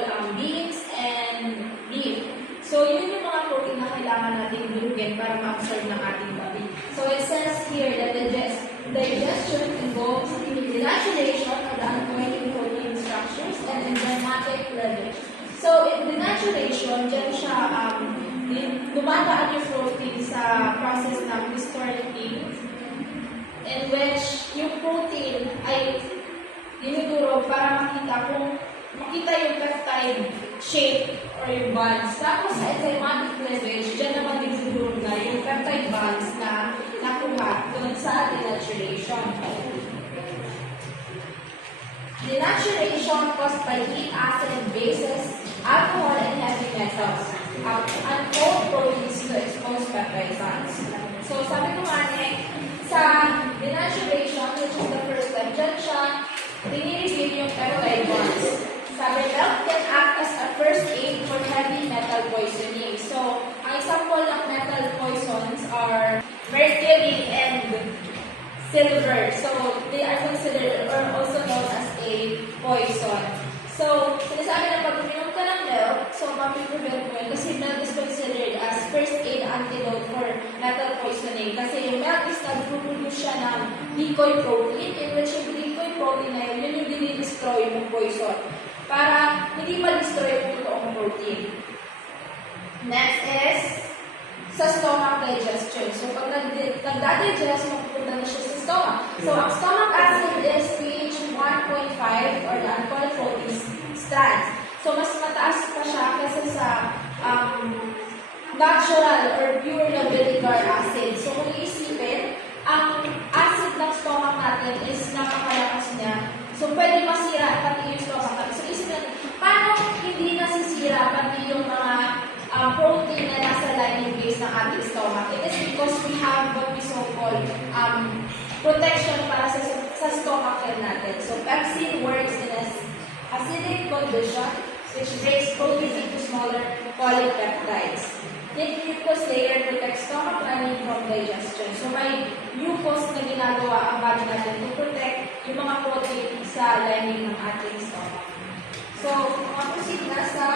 example, beans and beef. So, yun yung mga protein na kailangan natin bilugin para ma-absorb ng ating body. So, it says here that the digestion involves denaturation of the uncommon protein structures and enzymatic leverage. So, in denaturation, dyan siya, dumadaan yung protein sa process ng histology in which yung protein ay dinudurog para makita yung peptide shape or yung bonds. Tapos sa enzymatic cleavage, dyan naman dinudurog na yung peptide bonds na nakuha doon sa denaturation. Denaturation caused by heat, acid, bases, alcohol, and heavy metals. Unfold proteins to expose peptide bonds. So, sabi ko nga sa denaturation, which is the first step, dyan siya dinireview yung peptide bonds. Sabi, milk can act as a first aid for heavy metal poisoning. So, ang example ng metal poisons are mercury and silver. So, they are considered or also known as a poison. So, sinasabi na pag uminom ka ng milk, so mapiprevent mo yun kasi milk is considered as first aid antidote for metal poisoning. Kasi yung milk is nag-produce siya ng decoy protein, in which yung decoy protein na yun yung dinidestroy yung poison para hindi ma-destroy yung totoong protein. Next is sa stomach digestion. So, pag nagda-digest, mapupunta na siya sa stomach. So, ang stomach acid is pH 1.5 or the alcohol protein strands. So, mas mataas pa siya kasi sa natural or pure na vinegar acid. So, kung iisipin, ang acid ng stomach natin is napakalakas niya. So, pwede masira pati yung stomach natin. So, isipin, paano hindi nasisira pati yung mga protein na nasa lining base ng ating stomach? It is because we have what we so-call protection para sa stomach natin. So, pepsin works in an acidic condition which breaks proteins into smaller polypeptides. The mucus layer protects stomach lining from digestion. So, may mucus na ginagawa ang body natin to protect yung mga protein sa lining ng ating stomach. So, proceed na sa